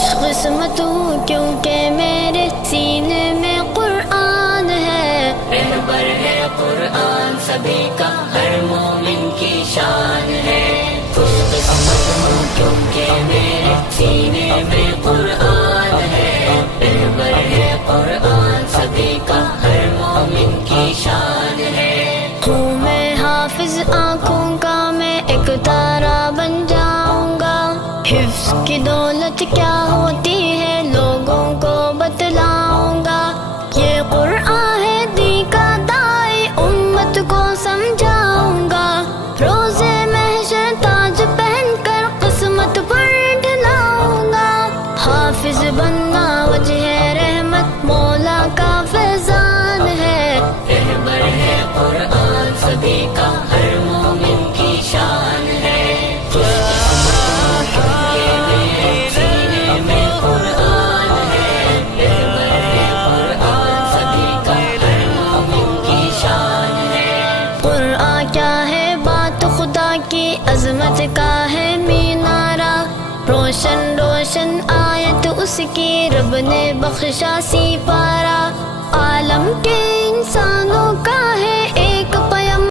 خوش قسمت ہوں کیونکہ میرے سینے میں قرآن ہے، رہبر ہے قرآن سبھی کا، ہر مومن کی شان ہے۔ خوش قسمت ہوں کیونکہ میرے سینے میں قرآن ہے، رہبر ہے قرآن سبھی کا، ہر مومن کی شان ہے۔ ہوں میں حافظ آنکھوں کا، میں ایک تارا بن جاؤں گا، حفظ کی دولت کیا ہوتی ہے لوگوں کو بتلاؤں گا، یہ قرآن ہے دی کا دائی امت کو سمجھاؤں گا، روزے محشر تاج پہن کر قسمت پر ڈھلاؤں گا، حافظ بننا وجہ رحمت مولا کا فیضان ہے، رہبر ہے قرآن سبھی کا، ہر مومن کی شان ہے۔ خوش قسمت ہوں کیونکہ میرے سینے میں قرآن ہے، رہبر ہے قرآن سبھی کا، ہر مومن کی شان ہے۔ قرآن کیا ہے بات خدا کی، عظمت کا ہے مینارہ، روشن روشن آیت اس کی، رب نے بخشا سی پارا، عالم کے